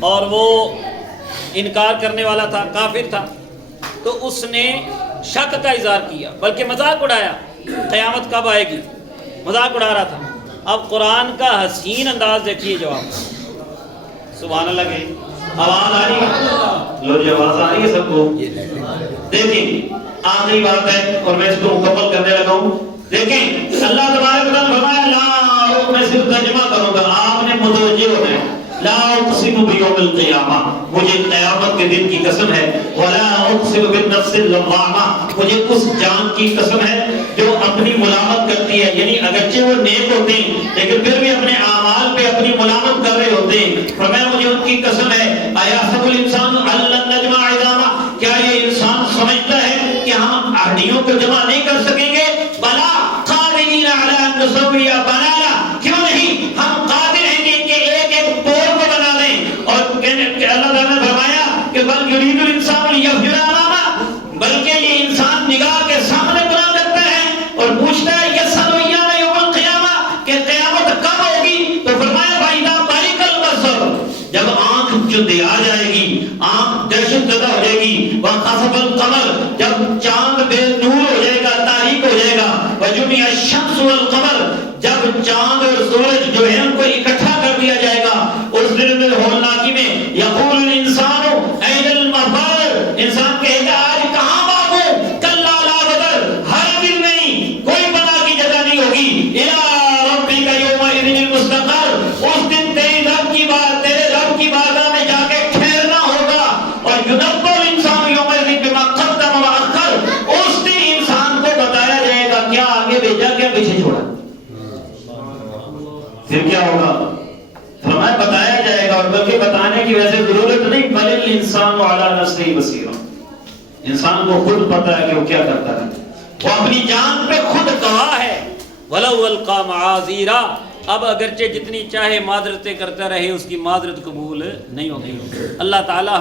اور وہ انکار کرنے والا تھا، کافر تھا، تو اس نے شک کا اظہار کیا، بلکہ مذاق اڑایا قیامت کب آئے گی، مذاق اڑا رہا تھا۔ اب قرآن کا حسین انداز دیکھیے جواب۔ سبحان اللہ کے آواز آ رہی ہے؟ لو جی آواز آ رہی ہے سب کو؟ دیکھیں آخری بات ہے اور میں اس کو مکمل کرنے لگا ہوں۔ دیکھیں اللہ تبارک و تعالیٰ فرمایا لا، میں صرف ترجمہ کروں گا، آپ نے متوجہ ہونا ہے۔ لا اقسم بیوم القیامہ، مجھے قیامت کے دن کی قسم ہے، ولا اقسم بالنفس اللوامہ، مجھے اس جان کی قسم ہے جو اپنی ملامت کرتی ہے، یعنی اگرچہ وہ نیک ہوتے ہیں لیکن پھر بھی اپنے اعمال پہ اپنی ملامت کر رہے ہوتے ہیں۔ فرمایا مجھے ان کی قسم ہے، ایحسب الانسان ان لن نجمع عظامہ، کیا یہ انسان سمجھتا ہے کہ ہم ہڈیوں کو جمع نہیں کر سکیں گے؟ بلا قادرین علی ان نسوی بنانا، کیوں نہیں، ہم قادر ہیں کہ ایک ایک پور کو بنا دیں۔ اور اللہ تعالیٰ نے فرمایا کہ بل یرید الانسان لیغفر امامہ، بلکہ یہ انسان نگاہ کے سامنے گناہ کرتا ہے اور پوچھتا ہے یسأل ایان یوم القیامہ، کہ قیامت کب ہوگی؟ تو فرمایا فإذا برق البصر، جب آنکھ چندے آ جائے گی، آنکھ دہشت زدہ ہو جائے گی، وانخسف القمر، جب چاند بے نور ہو جائے گا، تاریک ہو جائے گا، وجمع الشمس والقمر، جب چاند اور سورج جو ہے ان کو اکٹھا کر دیا جائے گا، اس دن میں ہولناکی میں یقول الانسان این المفر، انسان کہے گا آج کہاں بھاگوں، کلا لا وزر، ہر دن نہیں، کوئی پناہ کی جگہ نہیں ہوگی، الی ربک یومئذ المستقر، اس دن تیرے رب کی بارگاہ میں جا کے ٹھہرنا ہوگا، اور ینبأ الانسان یومئذ بما قدم واخر، اس دن انسان کو بتایا جائے گا کیا آگے بھیجا کیا پیچھے چھوڑا۔ پھر کیا ہوگا؟ فرمایا بتایا جائے گا، اور بلکہ بتانے کی ویسے ضرورت نہیں، بل الانسان علی نفسہ بصیرہ، انسان کو خود پتہ ہے کہ وہ کیا کرتا ہے، وہ اپنی جان پہ خود گواہ ہے۔ وَلَوْ أَلْقَىٰ مَعَاذِيرًا، اب اگرچہ جتنی چاہے معذرتیں کرتا رہے اس کی معذرت قبول نہیں ہوگی۔ اللہ تعالیٰ